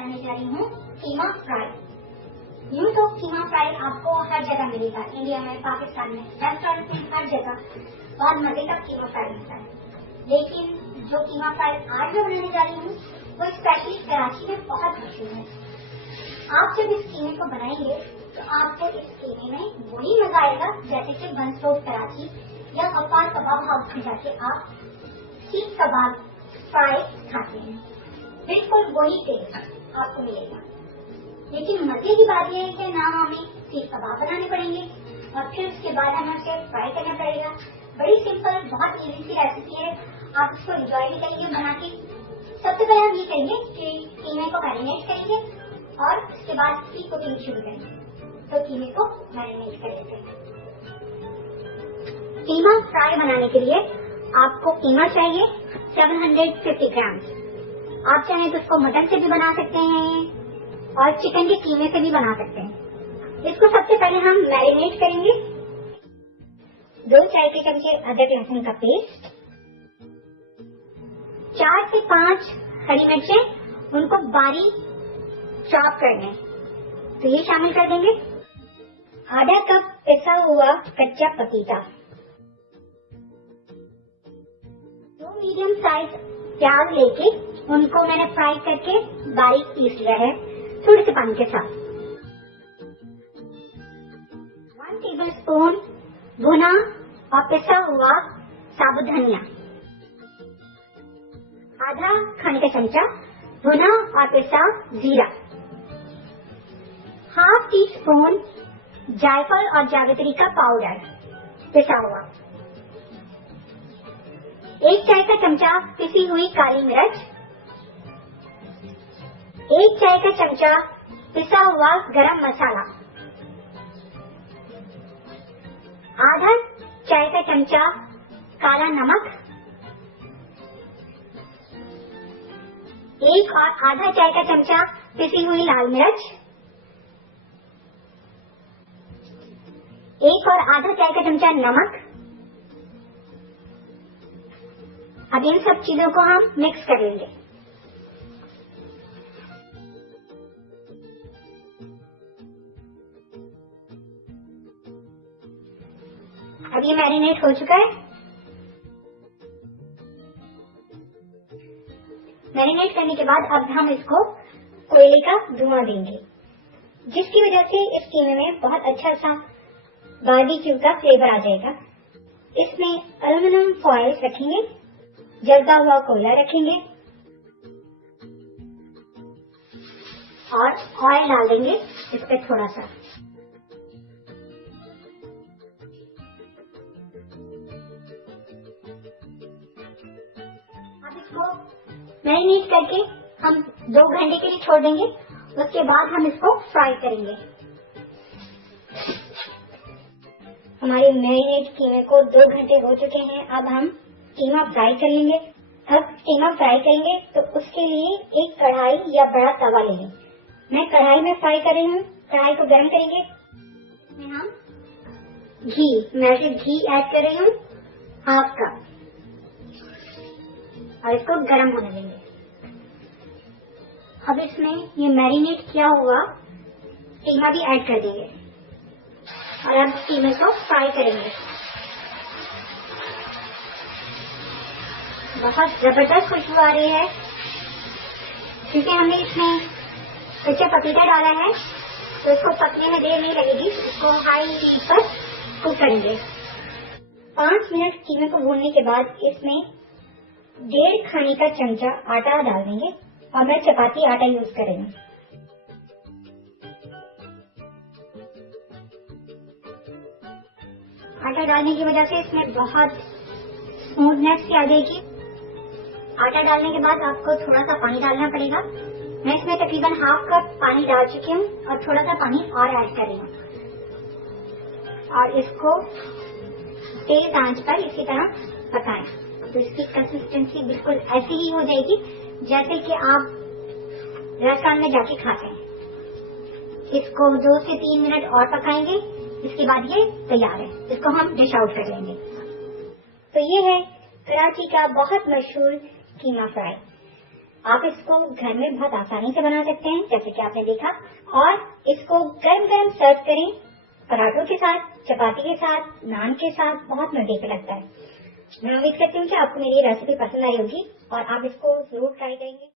बनाने जा रही हूँ कीमा फ्राई। यूँ तो कीमा फ्राई आपको हर जगह मिलेगा, इंडिया में, पाकिस्तान में, रेस्टोरेंट में, हर जगह बहुत मजे का कीमा फ्राई मिलता है। लेकिन जो कीमा फ्राई आज मैं बनाने जा रही हूँ वो स्पेशली कराची में बहुत मशहूर है। आप जब इस कीमे को बनाएंगे तो आपको इस कीमे में वही मजा आएगा जैसे कि वन स्टॉप कराची या गफ्फार कबाब हाउस में जाके आप सीख कबाब फ्राई खाते हैं, बिल्कुल वही टेस्ट आपको मिलेगा। लेकिन मजे की बात यह है कि ना हमें सीख कबाब बनाने पड़ेंगे और फिर उसके बाद हमें उसे फ्राई करना पड़ेगा। बड़ी सिंपल, बहुत इजी सी रेसिपी है, आप इसको एंजॉय भी करेंगे बना के। सबसे पहले हम ये करेंगे कि कीमे को मैरिनेट करेंगे और उसके बाद इसकी कुकिंग शुरू करेंगे। तो कीमे को मैरिनेट कर लेते हैं। कीमा फ्राई बनाने के लिए आपको कीमा चाहिए 750 ग्राम। आप चाहें तो उसको मटन से भी बना सकते हैं और चिकन के कीमे से भी बना सकते हैं। इसको सबसे पहले हम मैरिनेट करेंगे। 2 चाय के चमचे अदरक लहसुन का पेस्ट, 4 से 5 हरी मिर्चें, उनको बारीक चॉप करने, तो ये शामिल कर देंगे। आधा कप पिसा हुआ कच्चा पपीता, 2 मीडियम साइज प्याज लेके उनको मैंने फ्राई करके बारीक पीस लिया है थोड़े से पानी के साथ। 1 टेबलस्पून भुना और पिसा हुआ साबुत धनिया, आधा खाने का चमचा भुना और पिसा जीरा, हाफ टी स्पून जायफल और जावित्री का पाउडर पिसा हुआ, 1 चाय का चमचा पिसी हुई काली मिर्च, 1 चाय का चमचा पिसा हुआ गरम मसाला, आधा चाय का चमचा काला नमक, 1 और आधा चाय का चमचा पिसी हुई लाल मिर्च, 1 और आधा चाय का चमचा नमक। अब इन सब चीजों को हम मिक्स कर लेंगे। अब ये मैरिनेट हो चुका है। मैरिनेट करने के बाद अब हम इसको कोयले का धुआं देंगे, जिसकी वजह से इस कीमे में बहुत अच्छा सा बारबेक्यू का फ्लेवर आ जाएगा। इसमें एल्युमिनियम फॉइल रखेंगे, जलता हुआ कोयला रखेंगे और ऑयल डाल देंगे इस पे थोड़ा सा। अब इसको मैरिनेट करके हम 2 घंटे के लिए छोड़ देंगे। उसके बाद हम इसको फ्राई करेंगे। हमारे मैरिनेट कीमे को 2 घंटे हो चुके हैं। अब हम कीमा फ्राई कर लेंगे। अब कीमा फ्राई करेंगे तो उसके लिए एक कढ़ाई या बड़ा तवा लेंगे। मैं कढ़ाई में फ्राई कर रही हूँ। कढ़ाई को गर्म करेंगे। इसमें हम मेल्टेड घी ऐड कर रही हूँ, हाफ कप, और इसको गर्म होने देंगे। अब इसमें ये मैरिनेट किया हुआ कीमा भी ऐड कर देंगे और अब कीमे को फ्राई करेंगे। बहुत जबरदस्त खुशबू आ रही है क्योंकि हमने इसमें कच्चा पपीता डाला है, तो इसको पकने में देर नहीं लगेगी। इसको हाई हीट पर कुक करेंगे। 5 मिनट कीमे को भूनने के बाद इसमें 1.5 खाने का चमचा आटा डाल देंगे और मैं चपाती आटा यूज करेंगे। आटा डालने की वजह से इसमें बहुत स्मूथनेस सी आ जाएगी। आटा डालने के बाद आपको थोड़ा सा पानी डालना पड़ेगा। मैं इसमें तकरीबन हाफ कप पानी डाल चुकी हूँ और थोड़ा सा पानी और ऐड कर रही हूँ और इसको तेज आंच पर इसी तरह पकाएं। तो इसकी कंसिस्टेंसी बिल्कुल ऐसी ही हो जाएगी जैसे कि आप रेस्टोरेंट में जाके खाते हैं। इसको 2 से 3 मिनट और पकाएंगे। इसके बाद ये तैयार है। इसको हम डिश आउट कर लेंगे। तो ये है कराची का बहुत मशहूर कीमा फ्राई। आप इसको घर में बहुत आसानी से बना सकते हैं, जैसे कि आपने देखा। और इसको गरम गरम सर्व करें पराठों के साथ, चपाती के साथ, नान के साथ, बहुत मजे का लगता है। मैं उम्मीद करती हूँ कि आपको मेरी रेसिपी पसंद आई होगी और आप इसको जरूर ट्राई करेंगे।